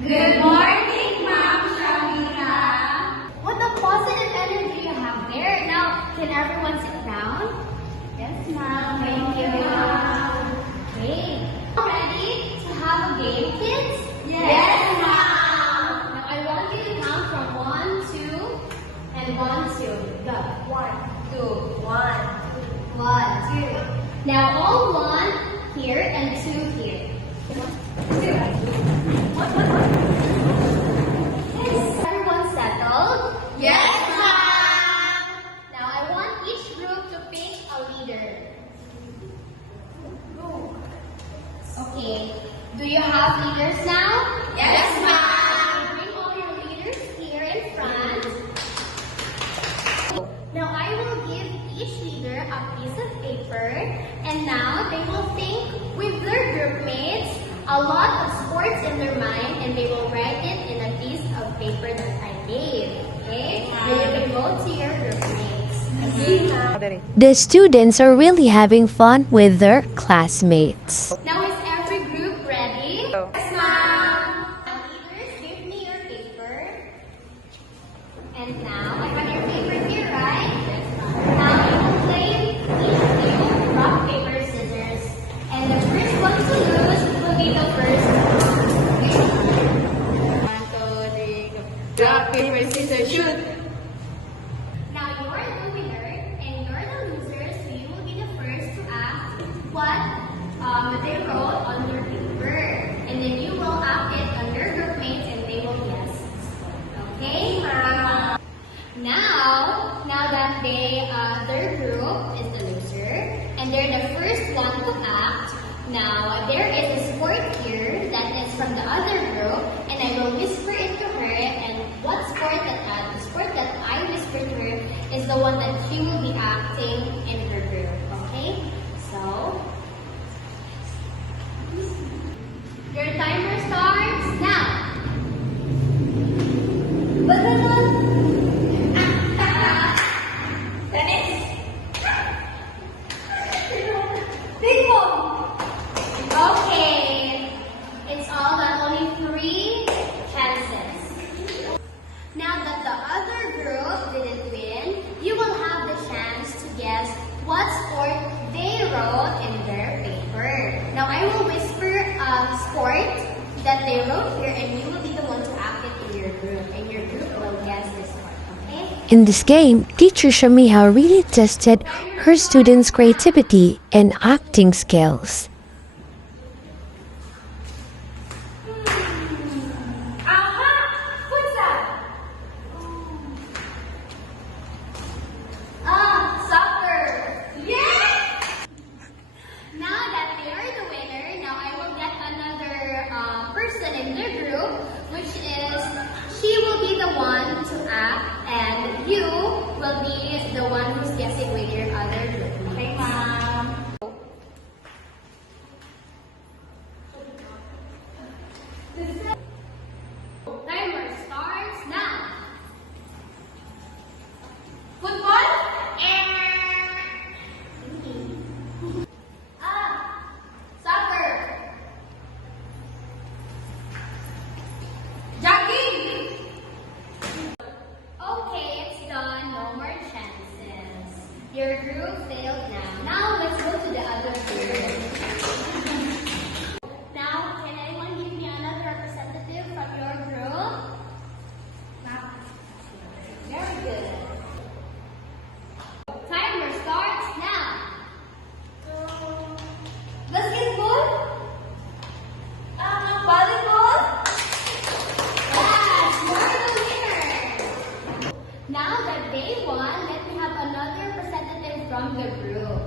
Good morning, Ma'am Shamira. What a positive energy you have there. Now, can everyone sit down? Yes, Ma'am. Thank you. Okay. Ready to have a game, kids? Yes, Ma'am. Now, I want you to count from 1, 2, and 1, 2. Go. 1, 2. 1, 1, 2. Now, all 1 here and 2 here. Is everyone settled? Yes, Ma'am. Now, I want each group to pick a leader. Okay. Do you have leaders now? Yes, Ma'am. Bring all your leaders here in front. Now, I will give each leader a piece of paper, and now they will think with their group mates a lot of sports in their mind, and they will write it in a piece of paper that I gave. Okay? Then you can go to your group mates. The students are really having fun with their classmates. Now, is every group ready? Yes, ma'am. Now, leaders, give me your paper. And now, I have your paper here, right? Yes, ma'am. Now, you will play each of you rock, paper, scissors. And the first one to lose will be the first one. Rock, paper, scissors, shoot. Now, you're the winner and you're the loser, so you will be the first to ask what they wrote on your paper. And then you will act it on your group mates and they will guess. Okay? Now that their group is the loser and they're the first one to act, now there is a sport here that is from the other group and I will whisper it to her, and what sport the sport that I whispered to her is the one that she will be acting in her group. Okay? So, your timer starts now. Tennis. Ping pong. Okay. It's all about only 3 chances. Now that the other group didn't win, you will have the chance to guess what sport they wrote in their paper. Now I will whisper a sport that they wrote here and you will be the one to act it in your group. And your group will guess this sport, okay? In this game, teacher Shamiha really tested her students' creativity and acting skills. Aha! Futsal. Soccer! Yes! Now that they are the winner, now I will get another person in the group, which is, she will be the one to act, and you will be the one who's guessing with your other group. Okay, Ma'am. Timer starts now. Football. Soccer. Jogging. Okay, it's done. No more chances. Your group failed now. Now let's go to the other group. Now, can anyone give me another representative from your group? Very good. Timer starts now. Basketball. Volleyball. Yes, you're the winner. Now that they won, let me have another representative from the group.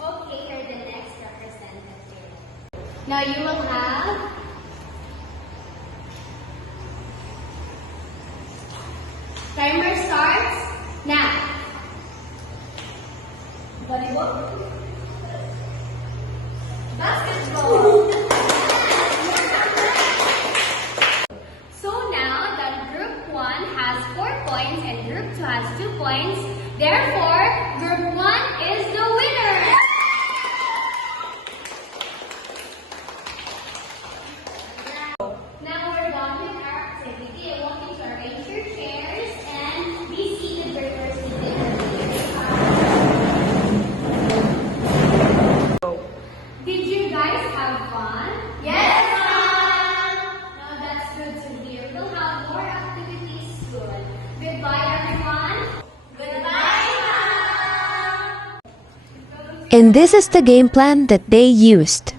Okay, you're the next representative. Now you will have timer starts now. Volleyball. Basketball. So now that group 1 has 4 points and group 2 has 2 points, therefore group 1 is the winner. And this is the game plan that they used.